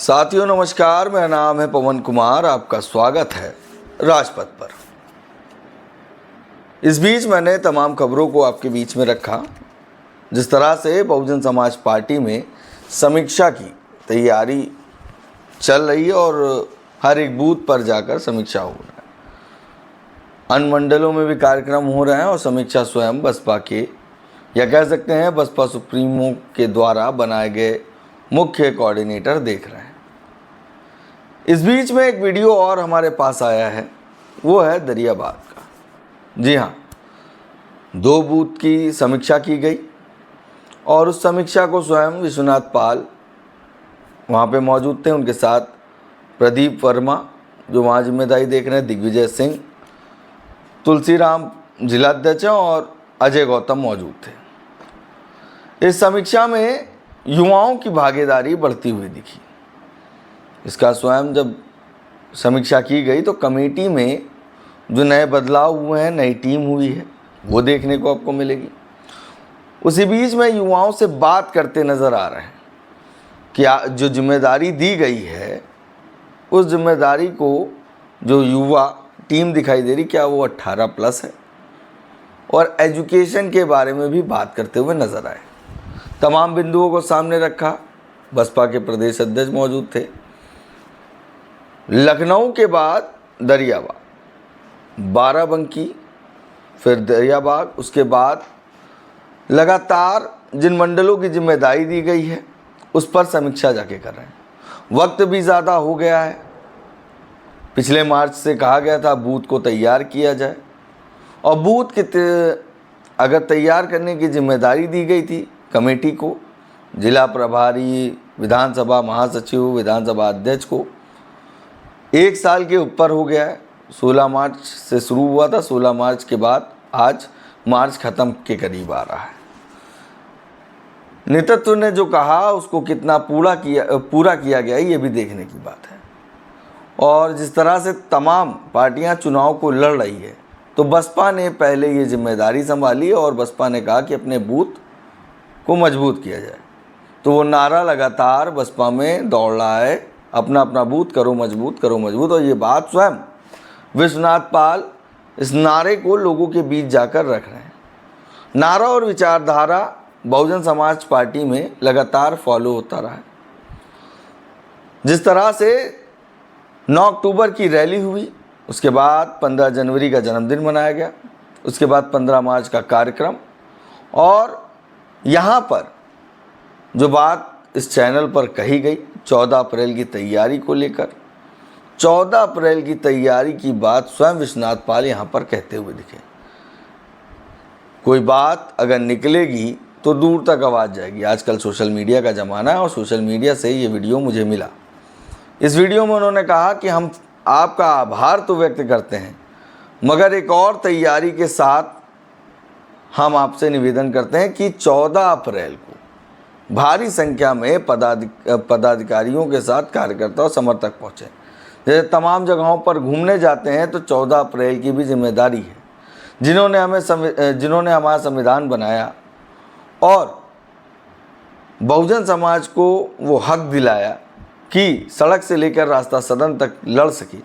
साथियों नमस्कार, मेरा नाम है पवन कुमार। आपका स्वागत है राजपथ पर। इस बीच मैंने तमाम खबरों को आपके बीच में रखा। जिस तरह से बहुजन समाज पार्टी में समीक्षा की तैयारी चल रही है और हर एक बूथ पर जाकर समीक्षा हो रहा है, अन्य मंडलों में भी कार्यक्रम हो रहे हैं और समीक्षा स्वयं बसपा के या कह सकते हैं बसपा सुप्रीमो के द्वारा बनाए गए मुख्य कोऑर्डिनेटर देख रहे हैं। इस बीच में एक वीडियो और हमारे पास आया है, वो है दरियाबाद का। जी हाँ, 2 बूथ की समीक्षा की गई और उस समीक्षा को स्वयं विश्वनाथ पाल वहाँ पे मौजूद थे। उनके साथ प्रदीप वर्मा जो वहाँ जिम्मेदारी देख रहे हैं, दिग्विजय सिंह, तुलसीराम जिलाध्यक्ष और अजय गौतम मौजूद थे। इस समीक्षा में युवाओं की भागीदारी बढ़ती हुई दिखी। इसका स्वयं जब समीक्षा की गई तो कमेटी में जो नए बदलाव हुए हैं, नई टीम हुई है, वो देखने को आपको मिलेगी। उसी बीच में युवाओं से बात करते नज़र आ रहे हैं कि जो जिम्मेदारी दी गई है उस जिम्मेदारी को जो युवा टीम दिखाई दे रही, क्या वो 18+ है, और एजुकेशन के बारे में भी बात करते हुए नज़र आए। तमाम बिंदुओं को सामने रखा। बसपा के प्रदेश अध्यक्ष मौजूद थे। लखनऊ के बाद दरियाबाग, बाराबंकी, फिर दरियाबाग, उसके बाद लगातार जिन मंडलों की जिम्मेदारी दी गई है उस पर समीक्षा जाके कर रहे हैं। वक्त भी ज़्यादा हो गया है। पिछले मार्च से कहा गया था बूथ को तैयार किया जाए, और बूथ के अगर तैयार करने की जिम्मेदारी दी गई थी कमेटी को, जिला प्रभारी, विधानसभा महासचिव, विधानसभा अध्यक्ष को, 1 साल के ऊपर हो गया है। 16 मार्च से शुरू हुआ था, 16 मार्च के बाद आज मार्च ख़त्म के करीब आ रहा है। नेतृत्व ने जो कहा उसको कितना पूरा किया गया ये भी देखने की बात है। और जिस तरह से तमाम पार्टियां चुनाव को लड़ रही है, तो बसपा ने पहले ये जिम्मेदारी संभाली और बसपा ने कहा कि अपने बूथ को मजबूत किया जाए। तो वो नारा लगातार बसपा में दौड़ रहा है, अपना अपना बूथ करो मजबूत, करो मजबूत। और ये बात स्वयं विश्वनाथ पाल इस नारे को लोगों के बीच जाकर रख रहे हैं। नारा और विचारधारा बहुजन समाज पार्टी में लगातार फॉलो होता रहा है। जिस तरह से 9 अक्टूबर की रैली हुई, उसके बाद 15 जनवरी का जन्मदिन मनाया गया, उसके बाद 15 मार्च का कार्यक्रम, और यहाँ पर जो बात इस चैनल पर कही गई 14 अप्रैल की तैयारी को लेकर, 14 अप्रैल की तैयारी की बात स्वयं विश्वनाथ पाल यहाँ पर कहते हुए दिखे। कोई बात अगर निकलेगी तो दूर तक आवाज़ जाएगी। आजकल सोशल मीडिया का ज़माना है और सोशल मीडिया से ये वीडियो मुझे मिला। इस वीडियो में उन्होंने कहा कि हम आपका आभार तो व्यक्त करते हैं, मगर एक और तैयारी के साथ हम आपसे निवेदन करते हैं कि 14 अप्रैल को भारी संख्या में पदाधिकारियों के साथ कार्यकर्ता और समर्थक पहुँचे। जैसे तमाम जगहों पर घूमने जाते हैं तो 14 अप्रैल की भी जिम्मेदारी है। जिन्होंने हमारा संविधान बनाया और बहुजन समाज को वो हक दिलाया कि सड़क से लेकर रास्ता सदन तक लड़ सके,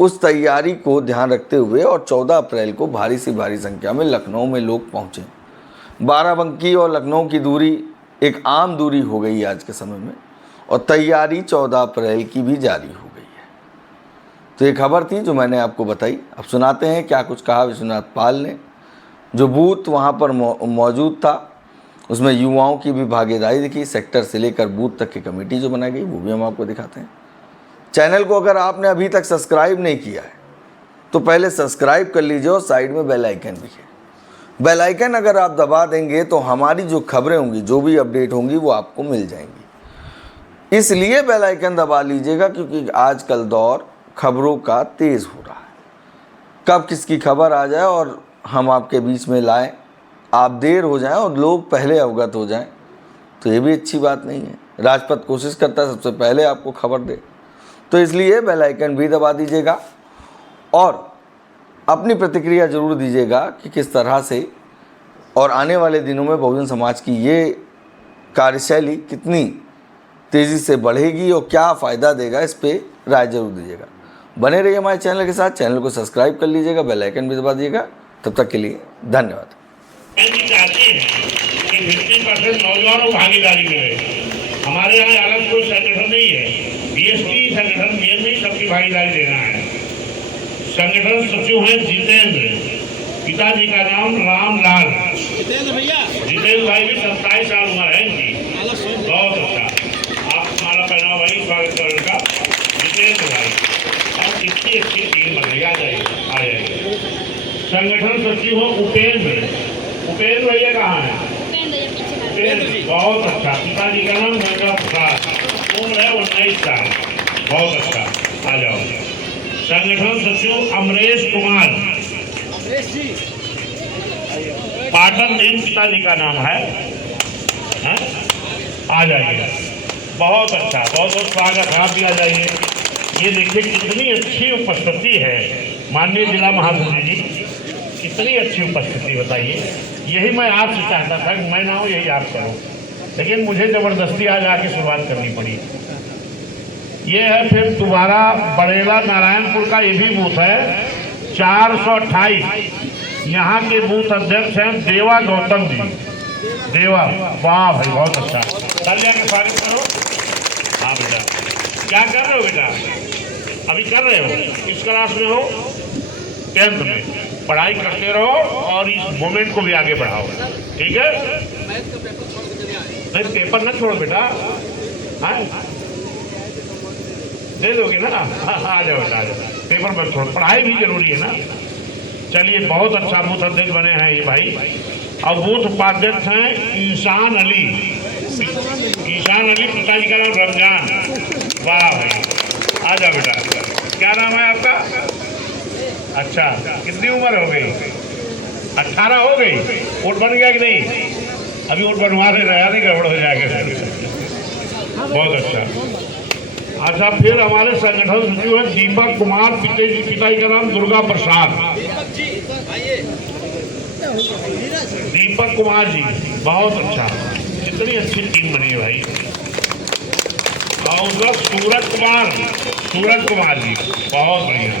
उस तैयारी को ध्यान रखते हुए और 14 अप्रैल को भारी से भारी संख्या में लखनऊ में लोग पहुँचे। बाराबंकी और लखनऊ की दूरी एक आम दूरी हो गई आज के समय में, और तैयारी 14 अप्रैल की भी जारी हो गई है। तो ये खबर थी जो मैंने आपको बताई। अब सुनाते हैं क्या कुछ कहा विश्वनाथ पाल ने। जो बूथ वहाँ पर मौजूद था उसमें युवाओं की भी भागीदारी दिखी। सेक्टर से लेकर बूथ तक की कमेटी जो बनाई गई वो भी हम आपको दिखाते हैं। चैनल को अगर आपने अभी तक सब्सक्राइब नहीं किया है तो पहले सब्सक्राइब कर लीजिए, और साइड में बेल आइकन भी है। बेल आइकन अगर आप दबा देंगे तो हमारी जो खबरें होंगी, जो भी अपडेट होंगी, वो आपको मिल जाएंगी। इसलिए बेल आइकन दबा लीजिएगा क्योंकि आजकल दौर खबरों का तेज़ हो रहा है। कब किसकी खबर आ जाए और हम आपके बीच में लाएं, आप देर हो जाएं और लोग पहले अवगत हो जाएं, तो ये भी अच्छी बात नहीं है। राजपथ कोशिश करता है सबसे पहले आपको खबर दे, तो इसलिए बेल आइकन भी दबा दीजिएगा और अपनी प्रतिक्रिया ज़रूर दीजिएगा कि किस तरह से और आने वाले दिनों में बहुजन समाज की ये कार्यशैली कितनी तेज़ी से बढ़ेगी और क्या फ़ायदा देगा, इस पे राय जरूर दीजिएगा। बने रहिए हमारे चैनल के साथ, चैनल को सब्सक्राइब कर लीजिएगा, बेल आइकन भी दबा दीजिएगा। तब तक के लिए धन्यवाद। चाहते हैं कि 50% नौजवानों को भागीदारी मिले। हमारे यहाँ अलग कोई संगठन नहीं है, बीएसपी संगठन में सबकी भागीदारी देना है। संगठन सचिव हैं जितेंद्र, पिताजी का नाम रामलाल। जितेंद्र भाई भी 27 साल उम्र है इनकी, बहुत अच्छा। आप हमारा पहनावा भाई स्वागत करें उनका, जितेंद्र भाई। और कितनी अच्छी टीम बन रही, आ जाइए। संगठन सचिव हो उपेंद्र भैया कहाँ है? बहुत अच्छा। पिताजी का नाम गंगा प्रसाद, उम्र है 19 साल, बहुत अच्छा। आ जाओ। संगठन सचिव अमरेश कुमार, पाटन दिन पिताजी का नाम है, आ जाइए। बहुत अच्छा, बहुत बहुत स्वागत है, आप भी आ जाइए। ये देखिए कितनी अच्छी उपस्थिति है माननीय जिला महासचिव जी, कितनी अच्छी उपस्थिति, बताइए। यही मैं आपसे चाहता था कि मैं ना हो यही आप करो, लेकिन मुझे ज़बरदस्ती आज आके शुरुआत करनी पड़ी। ये है फिर दोबारा बड़ेला नारायणपुर का ये भी बूथ है 428। यहाँ के बूथ अध्यक्ष हैं देवा गौतम जी। देवा, वाह भाई, बहुत अच्छा। तालियां के स्वागत करो। हाँ बेटा, क्या कर रहे हो बेटा? अभी कर रहे हो, किस क्लास में हो? 10th में। पढ़ाई करते रहो और इस मोमेंट को भी आगे बढ़ाओ, ठीक है? नहीं, पेपर ना छोड़ो बेटा, हाँ दे दोगे ना? आ जाओ बेटा, आ जाओ। पेपर मत छोड़ो, पढ़ाई भी जरूरी है ना। चलिए, बहुत अच्छा बूथ अध्यक्ष बने हैं ये भाई। और बूथ उपाध्यक्ष हैं ईशान अली। ईशान अली, पिताजी का नाम रमजान। वाह भाई, आ जाओ बेटा। क्या नाम है आपका? अच्छा, कितनी उम्र हो गई? 18 हो गई। वोट बन गया कि नहीं? अभी वोट बनवा ले रहा, नहीं गड़बड़ हो जाएगा। बहुत अच्छा। अच्छा, फिर हमारे संगठन सचिव है दीपक कुमार, पिताजी का नाम दुर्गा प्रसाद। दीपक कुमार जी, बहुत अच्छा। कितनी अच्छी टीम बनी है भाई। और उसका सूरज कुमार जी, बहुत बढ़िया।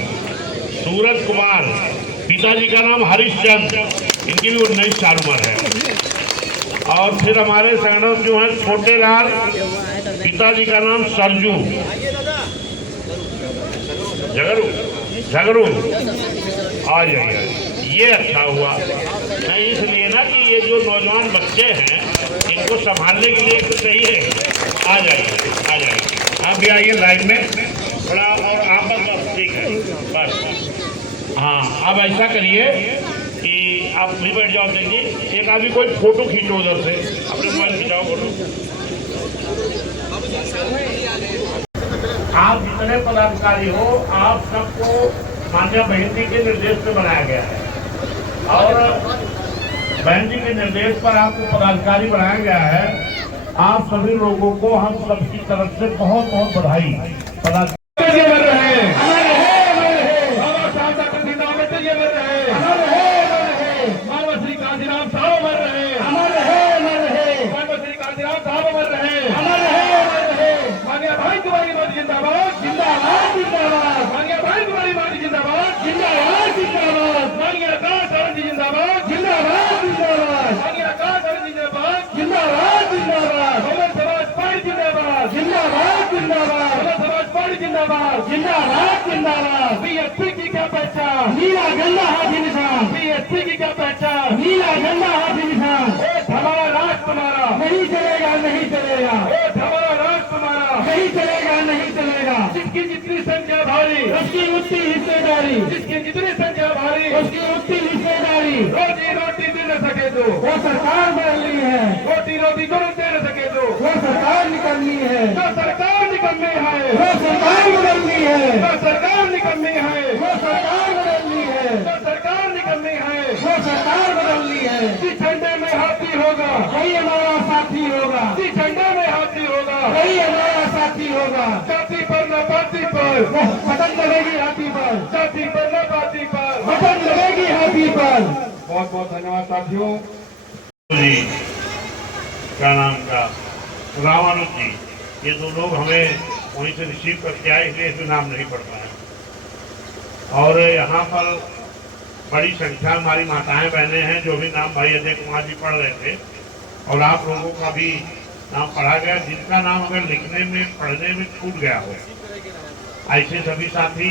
सूरज कुमार, पिताजी का नाम हरिश्चंद्र, इनकी भी 19 साल उम्र है। और फिर हमारे संगठन जो है छोटे लाल, पिताजी का नाम सरजू झगरू। आ जाइए, ये अच्छा हुआ। नहीं, इसलिए ना कि ये जो नौजवान बच्चे हैं इनको संभालने के लिए तो चाहिए। आ जाइए। आप भी आइए लाइन में थोड़ा, और आप बस, ठीक है बस। हाँ, अब ऐसा करिए कि आप भी बैठ जाओ। देखिए, एक आदमी कोई फोटो खींचो उधर से, अपने मोबाइल खिंचाओ फोटो। आप जितने पदाधिकारी हो, आप सबको माननीय बहन जी के निर्देश पे बनाया गया है, और बहन जी के निर्देश पर आपको पदाधिकारी बनाया गया है। आप सभी लोगों को हम सबकी तरफ से बहुत बहुत बधाई। पदाधिकारी बीएसपी की क्या पहचान? नीला झंडा हाथी निशान। बीएसपी की क्या पहचान? नीला झंडा हाथी निशान। हमारा राष्ट्र तुम्हारा नहीं चलेगा, नहीं चलेगा। हमारा राष्ट्र तुम्हारा नहीं चलेगा, नहीं चलेगा। जिसकी जितनी संख्या भारी उसकी उतनी हिस्सेदारी, जिसकी जितनी संख्या भारी उसकी उतनी हिस्सेदारी। रोजी रोटी दे न सके तो वो सरकार बदलनी है, रोटी रोटी को दे न सके तो वो सरकार निकलनी है। जो सरकार निकलनी है वो सरकार बदलनी है। जो सरकार निकलनी है वो सरकार बदलनी है। जो सरकार निकलनी है वो सरकार बदलनी है। जिस झंडे में हाथी होगा वही हमारा साथी होगा। जिस झंडे में हाथी होगा वही हमारा साथी होगा। जाति पर न पार्टी पर बटन लगेगी हाथी पर। जाति पर न पार्टी पर बटन लगेगी हाथी पर। बहुत बहुत धन्यवाद साथियों जी। क्या नाम का? रामानुज जी, ये दो लोग हमें वहीं से रिसीव करके आए, इसलिए इसमें नाम नहीं पड़ पाया। और यहाँ पर बड़ी संख्या में हमारी माताएं बहनें हैं जो भी नाम भाई अजय कुमार जी पढ़ रहे थे, और आप लोगों का भी नाम पढ़ा गया। जिनका नाम अगर लिखने में पढ़ने में छूट गया हो, ऐसे सभी साथी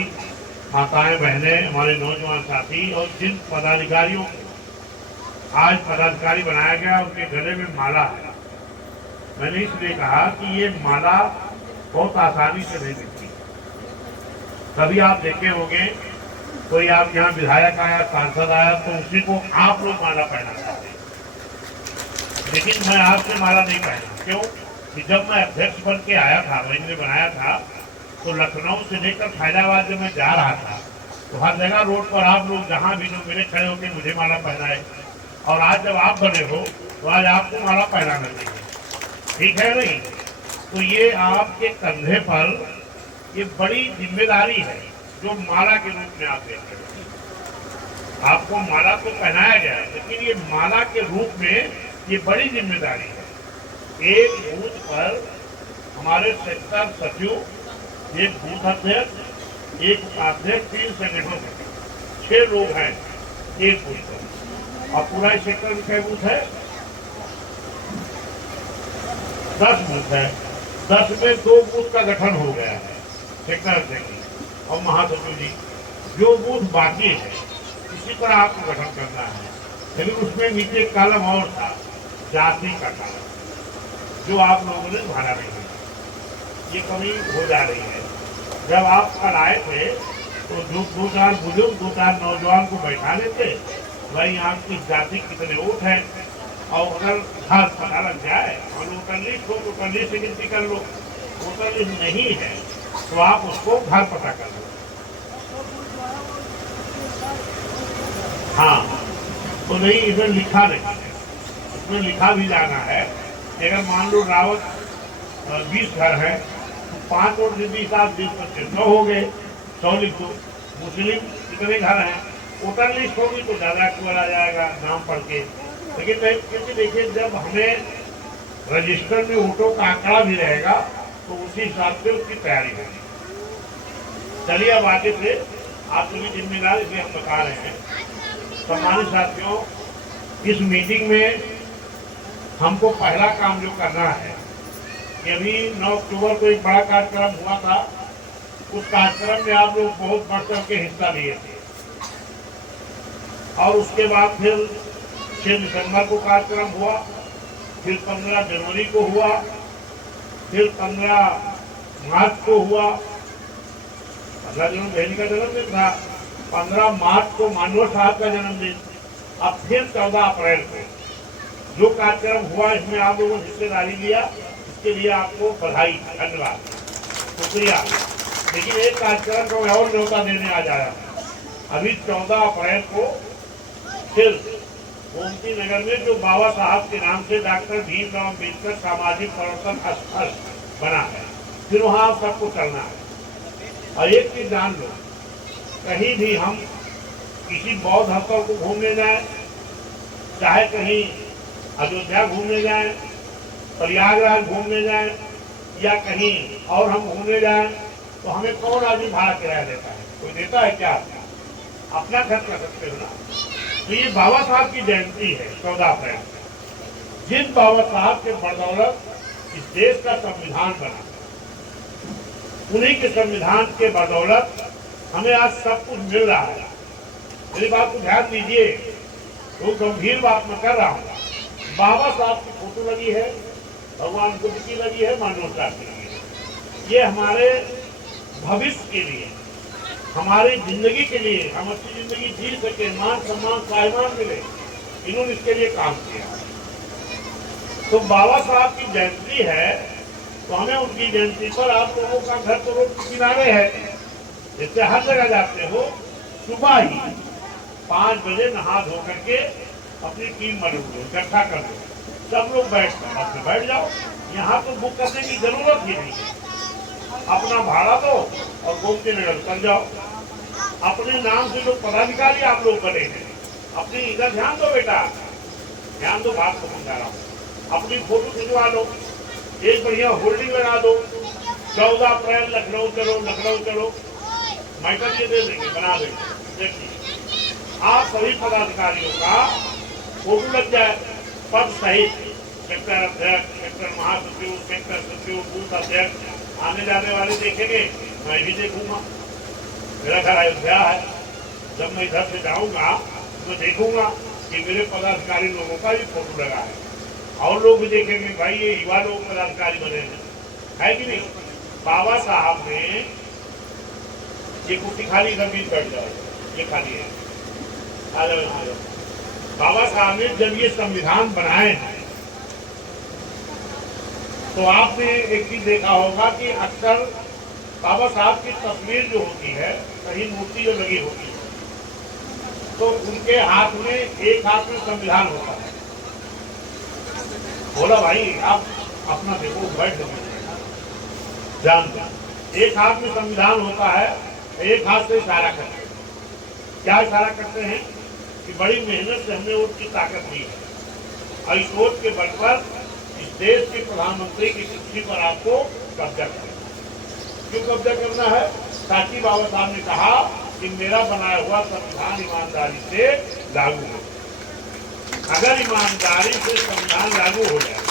माताएं बहनें हमारे नौजवान साथी और जिन पदाधिकारियों को आज पदाधिकारी बनाया गया उनके गले में माला है। मैंने इसलिए कहा कि ये माला बहुत आसानी से नहीं मिलती। कभी आप देखे होंगे कोई आप यहाँ विधायक आया, सांसद आया, तो उसी को आप लोग माला पहना चाहते हैं, लेकिन मैं आपसे माला नहीं पहना। क्यों? कि जब मैं अध्यक्ष बन के आया था, मैंने बनाया था, तो लखनऊ से लेकर फैजाबाद जब मैं जा रहा था तो हर जगह रोड पर आप लोग जहाँ भी लोग मेरे खड़े होकर मुझे माला पहनाए, और आज जब आप बने हो तो आज आपको माला पहनाना चाहिए। ठीक है नहीं? तो ये आपके कंधे पर ये बड़ी जिम्मेदारी है जो माला के रूप में आप देख रहे हैं। आपको माला तो पहनाया गया है, लेकिन ये माला के रूप में ये बड़ी जिम्मेदारी है। एक बूथ पर हमारे सेक्टर सचिव, एक बूथ अध्यक्ष, एक उपाध्यक्ष, 3 संगठन, 6 लोग हैं एक बूथ पर। और पूरा सेक्टर में 6 बूथ है, 10 बूथ है। 10 में 2 बूथ का गठन हो गया है, सेक्टर अध्यक्ष और महासचिव जी। जो बूथ बाकी है इसी पर आपको गठन करना है। लेकिन उसमें नीचे एक कॉलम और था, जाति का कॉलम, जो आप लोगों ने भरा नहीं। ये कमी हो जा रही है। जब आप कल आए थे तो 2-4 बुजुर्ग, 2-4 नौजवान को बैठा लेते, भाई आपकी जाति कितने वोट हैं, और अगर खास पता लग जाए और वोटर लिस्ट हो तो वोटर लिस्ट से गिनती कर लो। वोटर लिस्ट नहीं है तो आप उसको घर पता कर लो। हाँ, तो नहीं, इसमें लिखा नहीं है, इसमें लिखा भी जाना है। अगर मान लो रावत 20 घर है तो 5 वोट के 20 आप 20-25 100 हो गए, 100 लिख दो। मुस्लिम कितने घर हैं, वोटर लिस्ट होगी तो ज़्यादा क्यों आ जाएगा नाम पढ़ के। लेकिन क्योंकि देखिए, जब हमें रजिस्टर में वोटों का आंकड़ा भी रहेगा तो उसी हिसाब से उसकी तैयारी होगी। चलिए अब आगे से आप सभी जिम्मेदार, इसलिए हम बता रहे हैं। सम्मानित साथियों, इस मीटिंग में हमको पहला काम जो करना है कि अभी 9 अक्टूबर को एक बड़ा कार्यक्रम हुआ था। उस कार्यक्रम में आप लोग बहुत बढ़ चढ़ के हिस्सा लिए थे, और उसके बाद फिर 6 दिसंबर को कार्यक्रम हुआ, फिर 15 जनवरी को हुआ, फिर 15 मार्च को हुआ। 15 जनवरी बहनी का जन्मदिन था, 15 मार्च को मानव साहब का जन्मदिन, अब फिर 14 अप्रैल को जो कार्यक्रम हुआ, इसमें आप लोगों ने हिस्सेदारी लिया, इसके लिए आपको बधाई, धन्यवाद, शुक्रिया। लेकिन एक कार्यक्रम को मैं और न्योता देने आ जाया। अभी 14 अप्रैल को फिर गोमती नगर में जो बाबा साहब के नाम से डॉक्टर भीमराव अम्बेडकर सामाजिक परिवर्तन स्थल बना है, फिर वहाँ सबको चलना है। और एक चीज जान लो, कहीं भी हम किसी बौद्ध स्थल को घूमने जाए, चाहे कहीं अयोध्या घूमने जाए, प्रयागराज घूमने जाए, या कहीं और हम घूमने जाए, तो हमें कौन आदमी भाड़ा किराया देता है? कोई देता है क्या? अपना खर्च कर सकते हो ना। तो ये बाबा साहब की जयंती है 14 अप्रैल। जिन बाबा साहब के बदौलत इस देश का संविधान बना, उन्हीं के संविधान के बदौलत हमें आज सब कुछ मिल रहा है। मेरी बात को ध्यान दीजिए, तो गंभीर बात मैं कर रहा हूँ। बाबा साहब की फोटो लगी है, भगवान बुद्ध की लगी है, मानव साहब की लगी है। ये हमारे भविष्य के लिए, हमारी जिंदगी के लिए, हम अच्छी जिंदगी जी सके, मान सम्मान स्वाभिमान मिले, इन्होंने इसके लिए काम किया। तो बाबा साहब की जयंती है, तो हमें उनकी जयंती पर आप लोगों का घर तो रोड के किनारे है, जैसे हर जगह जाते हो, सुबह ही 5 बजे नहा धो करके अपनी टीम बना लो, इकट्ठा कर लो, सब लोग बैठ जाओ। यहाँ तो बुक करने की जरूरत ही नहीं है, अपना भाड़ा दो और गोमती नगर कर जाओ। अपने नाम से जो पदाधिकारी आप लोग बने हैं, अपनी इधर ध्यान दो बेटा, ध्यान दो, बात को समझा रहा हूँ। अपनी फोटो खिंचवा लो, एक बढ़िया होल्डिंग लगा दो, 14 अप्रैल लखनऊ चलो, लखनऊ चलो, माइकल ये दे देंगे, बना देंगे। देखिए आप सभी पदाधिकारियों का फोटो लग जाए, पद सहित, सेक्टर अध्यक्ष, सेक्टर महासचिव, सेक्टर सचिव, बूथ अध्यक्ष, आने जाने वाले देखेंगे, मैं भी देखूंगा। मेरा घर अयोध्या है, जब मैं इधर से जाऊंगा तो देखूंगा कि मेरे पदाधिकारी लोगों का भी फोटो लगा है, और लोग भी देखेंगे भाई ये युवा लोग पदाधिकारी बने हैं, है कि नहीं। बाबा साहब ने ये कुर्सी खाली, इधर भी बैठ जाओ, ये खाली है, आ जाओ आ जाओ। बाबा साहब ने जब ये संविधान बनाए हैं तो आपने एक चीज देखा होगा कि अक्सर बाबा साहब की तस्वीर जो होती है, कहीं मूर्ति जो लगी होती है, तो उनके हाथ में, एक हाथ में संविधान होता है। बोला भाई आप अपना देखो, बैठ ध्यान दो। एक हाथ में संविधान होता है, एक हाथ से इशारा करते हैं। क्या इशारा करते हैं कि बड़ी मेहनत से हमने उसकी ताकत दी है, और इस वोट के बल पर इस देश के प्रधानमंत्री की कुर्सी पर आपको कब्जा करना। क्यों कब्जा करना है? ताकि बाबा साहब ने कहा कि मेरा बनाया हुआ संविधान ईमानदारी से लागू हो। अगर ईमानदारी से संविधान लागू हो जाए,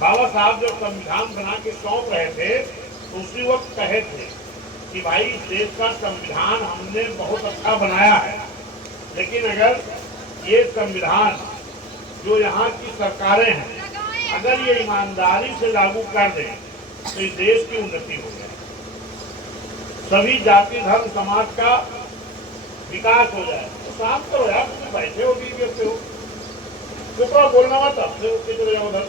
बाबा साहब जब संविधान बना के सौंप रहे थे तो उसी वक्त कहे थे कि भाई इस देश का संविधान हमने बहुत अच्छा बनाया है, लेकिन अगर ये संविधान जो यहाँ की सरकारें हैं, अगर ये ईमानदारी से लागू कर दें तो इस देश की उन्नति हो जाए, सभी जाति धर्म समाज का विकास हो जाए। तो शांत करो यार, तुम बैठे हो बीच में हो, चुप रहो, बोलना मत, अपने उसके चले जाओ उधर।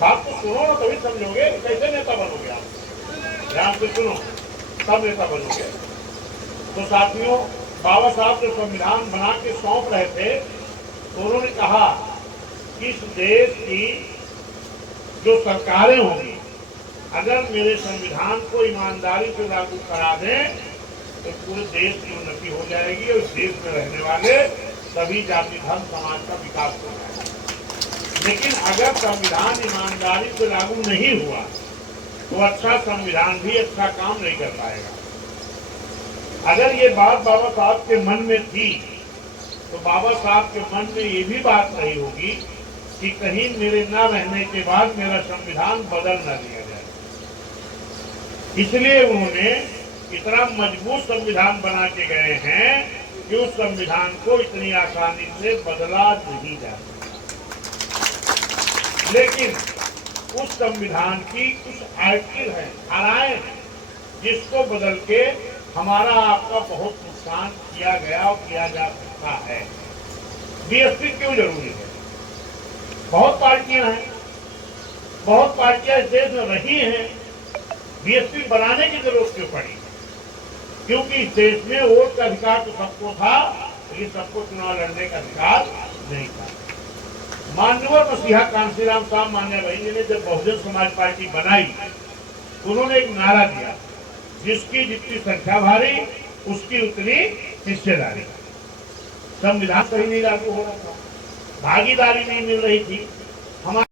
बात तो सुनो ना, तभी समझोगे कैसे नेता बनोगे आप। ध्यान से सुनो, तब नेता बनोगे। तो साथियों, बाबा साहब जो संविधान बना के सौंप रहे थे तो उन्होंने कहा कि इस देश की जो सरकारें होंगी, अगर मेरे संविधान को ईमानदारी से लागू करा दें तो पूरे देश की उन्नति हो जाएगी और इस देश में रहने वाले सभी जाति धर्म समाज का विकास हो जाएगा। लेकिन अगर संविधान ईमानदारी से लागू नहीं हुआ तो अच्छा संविधान भी अच्छा काम नहीं कर पाएगा। अगर ये बात बाबा साहब के मन में थी तो बाबा साहब के मन में ये भी बात नहीं होगी कि कहीं मेरे न रहने के बाद मेरा संविधान बदल न दिया जाए। इसलिए उन्होंने इतना मजबूत संविधान बना के गए हैं कि उस संविधान को इतनी आसानी से बदला नहीं जा सकता। लेकिन उस संविधान की कुछ आर्टिकल है, धाराएं हैं, जिसको बदल के हमारा आपका बहुत नुकसान किया गया और किया जा सकता है। बीएसपी क्यों जरूरी है? बहुत पार्टियां हैं, बहुत पार्टियां इस देश में रही हैं, बीएसपी बनाने की जरूरत क्यों पड़ी? क्योंकि इस देश में वोट का अधिकार तो सबको था, लेकिन सबको चुनाव लड़ने का अधिकार नहीं था। माननीय मसीहा कांशीराम साहब मान्य भाई जी ने जब बहुजन समाज पार्टी बनाई, उन्होंने एक नारा दिया, जिसकी जितनी संख्या भारी उसकी उतनी हिस्सेदारी। संविधान सही नहीं लागू हो रहा था, भागीदारी नहीं मिल रही थी। हमारे